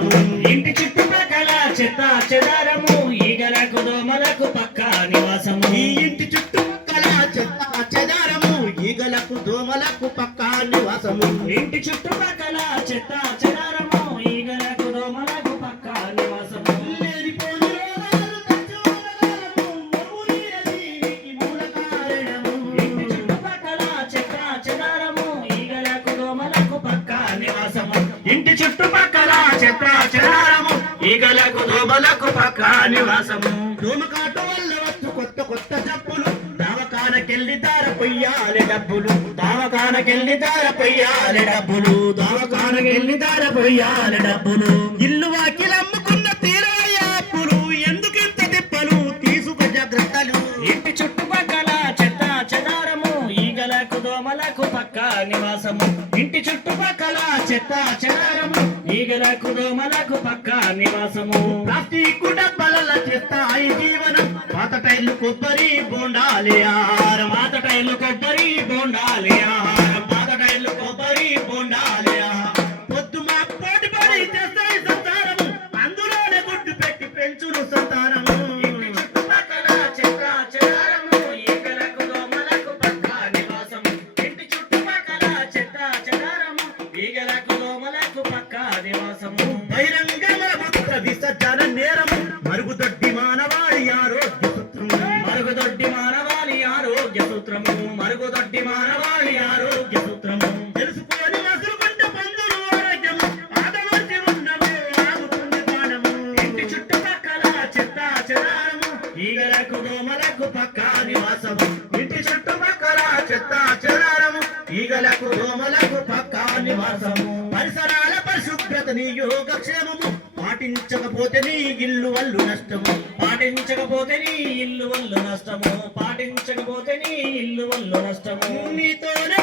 నివాసము. ఇంటి చుట్టుపక్కల చెత్త చెదారము ఈగలకు దోమలకు పక్కా నివాసము. ఈ ఇంటి చుట్టుపక్కల చెత్త చెదారము ఈగలకు దోమలకు పక్కా నివాసము. ఇంటి చుట్టుపక్కల చెత్త చెదారము ఈగలకు దోమలకు పక్కా నివాసము. లేనిపోని రోగాలు తెచ్చుకోగలము, మరువులేని దీనికి మూల కారణము. ఇంటి చుట్టుపక్కల చెత్త చెదారము ఈగలకు దోమలకు పక్కా నివాసము. ఇంటి చుట్టుపక్కల చెత్త చెదారము ఈగలకు దోమలకు పక్కా నివాసము. దోమకాటు వల్ల వచ్చు కొత్త కొత్త జబ్బులు, దావకానకెళ్ళి దార పొయ్యాలి డబ్బులు. దావకానకెళ్ళి దార పొయ్యాలి డబ్బులు. దావకానకెళ్ళి దార పొయ్యాలి డబ్బులు. ఇల్లు వాకిలు అమ్ముకున్న తీరాలి అప్పులు, ఎందుకింత తిప్పలు తీసుకు జాగ్రత్తలు. ఇంటి చుట్టుపక్కల చెత్త చెదారము ఈగలకు దోమలకు పక్కా నివాసము. ఇంటి చుట్టుపక్కల చెత్త చెదారము ఈగలకు దోమలకు పక్కా నివాసము. ప్లాస్టిక్ డబ్బాల చేస్తాయి జీవనం, పాత టైర్లు కొబ్బరి బోండాలి ఆహారం. పాత టైర్లు కొబ్బరి బోండాలి ఆహారం. పాత టైర్లు కొబ్బరి బోండాలి ఆహారం. పొద్దు మా పోటీ పడి చేస్తాయి సంతానము, అందులోనే గుడ్డు పెట్టి పెంచును సంతానము. ఇంటి చుట్టుపక్కల చెత్త చెదారము ఈగలకు దోమలకు పక్కా నివాసము. ఇంటి చుట్టుపక్కల చెత్త చెదారము ఈగలకు దోమలకు పక్కా నివాసము. బహిరంగ మలమూత్ర విసర్జన నేరము, మరుగుదొడ్డి మానవాళి ఆరోగ్య సూత్రము. మరుగుదొడ్డి మానవాళి ఆరోగ్య సూత్రము. మరుగుదొడ్డి మానవాళి ఆరోగ్య సూత్రము. తెలుసుకొని మసులుకుంటే పొందును ఆరోగ్యము, ఆదమర్చి ఉన్నము ఆగుతుంది ప్రాణము. ఇంటి చుట్టుపక్కల చెత్త చెదారము ఈగలకు దోమలకు పక్కా నివాసము. ఇంటి చుట్టుపక్కల చెత్త చెదారము ఈగలకు దోమలకు పక్కా నివాసము. పరిసరాల పరిశుభ్రతని యోగక్షేమము, పాటించకపోతే నీ ఇల్లు వల్లు నష్టము. పాటించకపోతే నీ ఇల్లు వల్ల నష్టము. పాటించకపోతే నీ ఇల్లు వల్ల నష్టము. నీతోనే